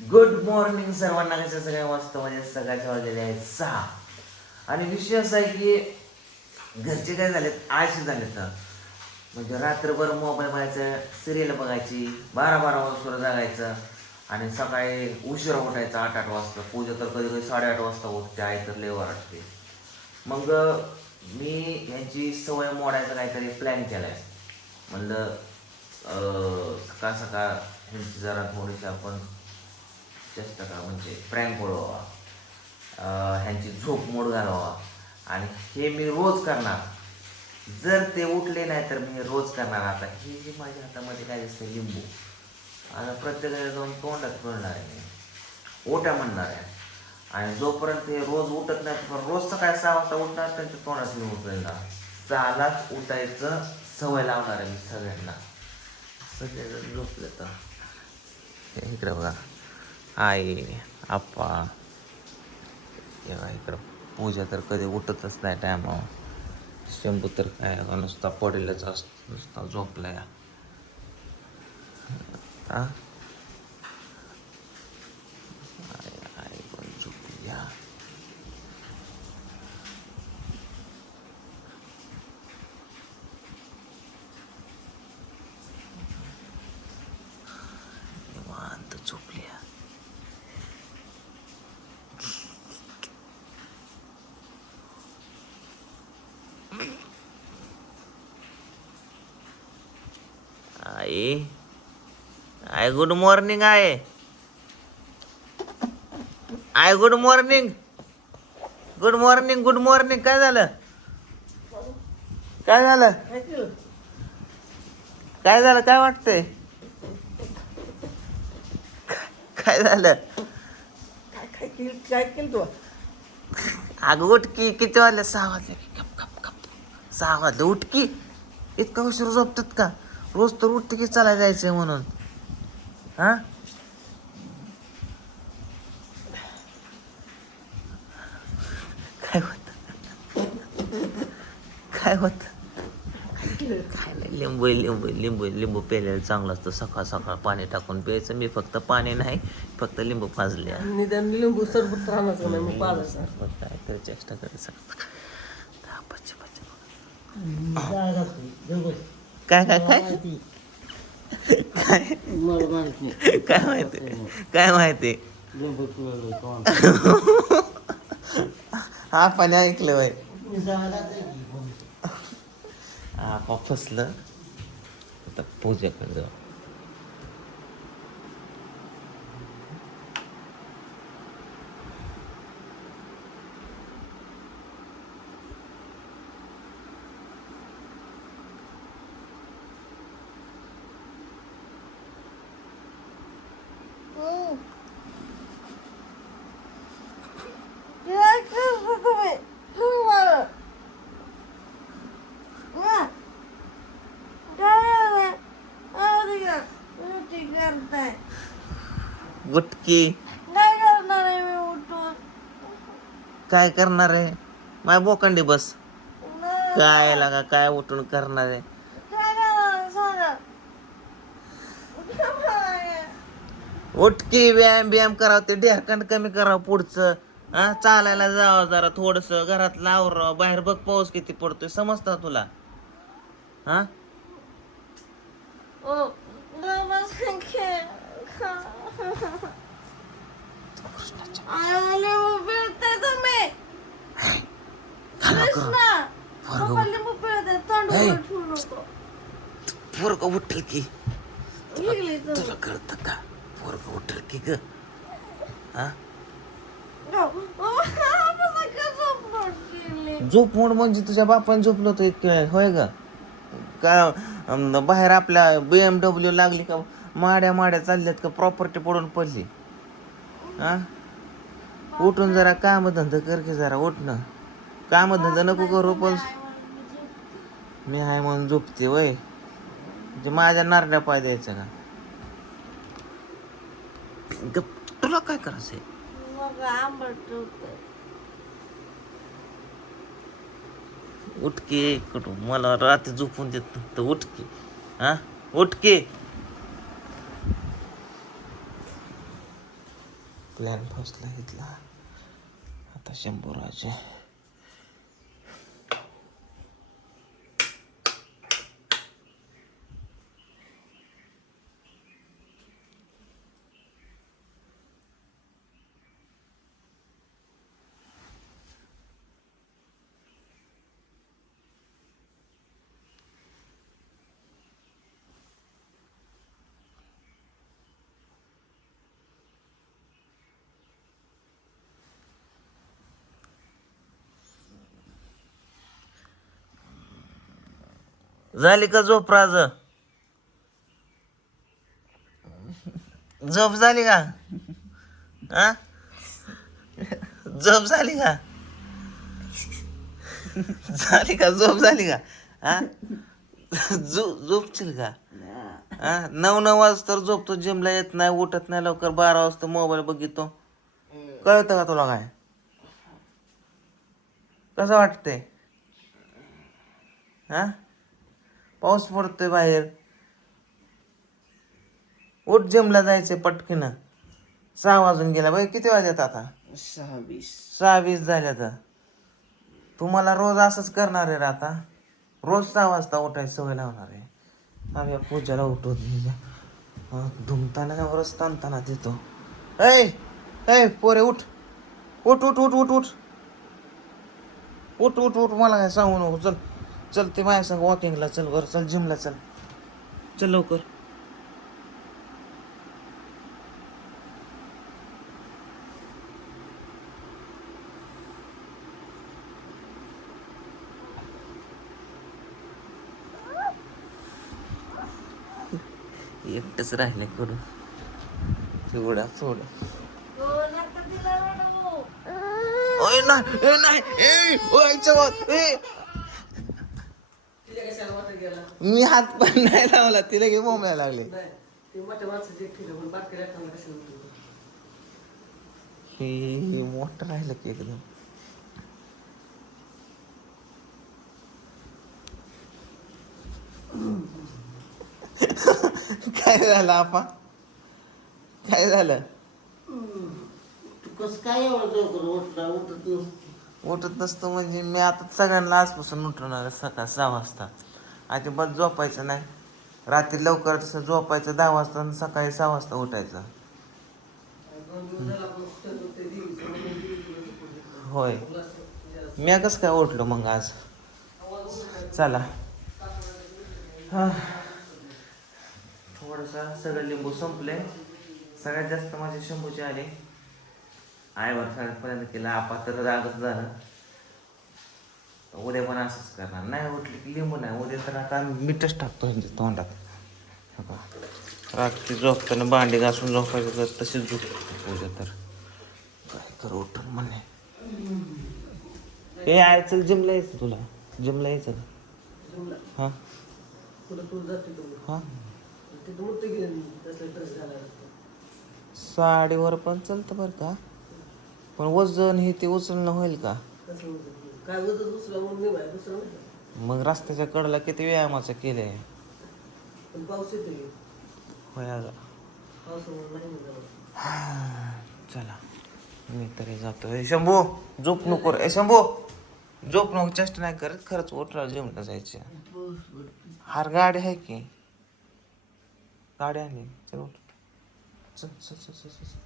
Good morning सर्वांना कशा सगळ्या मस्त म्हणजे सगळ्याच्या वाजलेले आहेत सहा. आणि विषय असा आहे की घरचे काय झालेत? आळशी झालेत. ना म्हणजे रात्रभर मोबाईल बघायचं सिरियल बघायची बारा बारा वाजता जागायचं आणि सकाळी उशिरा उठायचं आठ आठ वाजता. पूजा तर कधी कधी साडेआठ वाजता उठते आहे तर लेवर वाटते मग मी यांची सवय मोडायचा काहीतरी प्लॅन केला आहे म्हणलं सकाळ सकाळ ह्यांची जरा थोडीशी आपण चेष्टा का म्हणजे प्रँक उडवावा ह्यांची झोप मोड घालवा. आणि हे मी रोज करणार. जर ते उठले नाही तर मी रोज करणार आता. हे जे माझ्या हातामध्ये काय दिसतं लिंबू. आता प्रत्येकाला जाऊन तोंडात पडणार आहे मी. ओट्या म्हणणार आहे. आणि जोपर्यंत हे रोज उठत नाही पण रोज सकाळी सहा वाजता उठणार त्यांच्या तोंडात लिंबू पडणार चालाच उठायचं सवय लावणार आहे मी सगळ्यांना. सगळेजण झोपले तर हे इकडे बघा. आई आप्पा. हे इकडं पूजा तर कधी उठतच नाही टायमावर शंभू तर काय नुसता पडेलच असतो नुसता झोपलाय. हा आई आई पण झोपली हा. निवांत झोपली हा. आई आय गुड मॉर्निंग आहे I good morning good morning good morning काय झालं? काय झालं? काय झालं? काय वाटतंय? काय झालं? काय केलं तू? अगं उठकी. किती वाजले? सहा वाजले. कप कप कप सहा वाजले. उठकी. इतका उशीर झोपतात का? रोज तर उठते की चालायला जायचंय म्हणून. हा? काय होत? काय होत? लिंबू लिंबू लिंबू लिंबू प्यायलेलं चांगलं असतं. सकाळ सकाळ पाणी टाकून प्यायचं. मी फक्त पाणी नाही फक्त लिंबू फाजले निदान लिंबू सरबत राहणार नाही मी पाजायचं. काय तरी चेष्टा बच्चे काय काय काय? काय? काय माहिती? काय माहिती? हा पाणी ऐकलं बाई. हा फसलं. आता पूजा कर जाऊ गुटकी काय करणार आहे? माय बोकंडी बस. काय लागा काय उठून करणार आहे? उठकी व्यायाम बियाम करावं ते ढेरकंड कमी करावं पुढचं. हा चालायला जावं जरा थोडस घरात लावराव बाहेर बघ पाऊस किती पडतोय समजतं तुला? हा. पोरग उठल की. तुला कळत का? पोरग उठल की ग? हा? झोप मोड म्हणजे तुझ्या बापाने झोपलं होतं इतकं. होय ग? का बाहेर आपल्या बी एम डब्ल्यू लागली का? माड्या माड्या चालल्यात का? प्रॉपर्टी पडून पडली. हा? उठून जरा काम धंदा कर की जरा उठ ना. काम धंदा नको करू पण. मी आहे म्हणून झोपते वय. म्हणजे माझ्या नारड्या पाय द्यायचं का? गप, तुला काय करायचंय उठके कुठं मला रात्री झोपून देत नव्हतं उठके. हा? उठके. प्लॅन फसला इथला. आता शंभूराचे झाली का झोप राज? झोप झाली का? हा झोप झाली का? झाली का? झोप झाली का? हा झोप झोपशील का? हा नऊ नऊ वाजता झोपतो. जिमला येत नाही उठत नाही लवकर. बारा वाजता मोबाईल बघितो. कळतं का तुला काय? कसं वाटतंय? हा पाऊस पडतोय बाहेर. उठ जिमला जायचंय पटकीनं. सहा वाजून गेला बाई किती वाजत आता? सहा वीस. सहा वीस झाल्या तर तुम्हाला रोज असंच करणार आहे आता. रोज सहा वाजता उठायची सवय लावणार आहे. आम्ही पूजाला उठवत धुमताना वरच ताणताना देतो. ऐ ऐ पोरे उठ. उठ उठ उठ उठ उठ. उठ उठ उठ मला काय सांगू नको. चल. चल ते माझ्या संग वॉकिंगला चल बरं चल जिमला चल. चल लवकर. एकटंच राहिले करून सोड. ओय नाही ए नाही ए ओय चवत ए तिला कशाला वाटत गेला मी हात पण नाही लावला तिला घे बोंबला लागले. हे मोठं राहिलं की एकदम. काय झालं आपा काय झालं? कसं काय उठत नसतो. म्हणजे मी आता सगळ्यांना आजपासून उठवणार सकाळ सहा वाजता. अजिबात झोपायचं नाही. रात्री लवकर तसं झोपायचं दहा वाजता आणि सकाळी सहा वाजता उठायचं. होय. मी कसं काय उठलो मग आज? चला. हां. थोडंसं सगळं लिंबू संपले. सगळ्यात जास्त माझे शंभूचे आले. आईवर सगळ्यापर्यंत केला आपा तर रागच झालं. उद्या पण असंच करणार. नाही उठली की लिंबू नाही उद्या तर आता मीठच टाकतो ह्यांच्या तोंडात. हो का? रात्री झोपताना भांडी घासून झोपायचं तर तशीच झोपते पूजा तर. काय करू उठून म्हणे. ए आय चल जिमला यायचं तुला? जिमला यायचं जमलं. हां? हां? साडीवर पण चालतं बरं का. पण वजन हे ते उचलणं होईल का. काय वजन दुसरा म्हणून नाही बाहेर दुसरं नाही. का? मग रस्त्याच्या कडेला किती व्यायामाचं केले पण पाऊस येतो की होय पावसामुळे नाही चला. मी तरी जातो ए शंभू झोप नको रे. ए शंभू झोप नको चेष्ट नाही करत. खरंच उठला जिमला जायचं. हार गाडी आहे की? गाडी आली चल उठ. चल चल चल चल चल.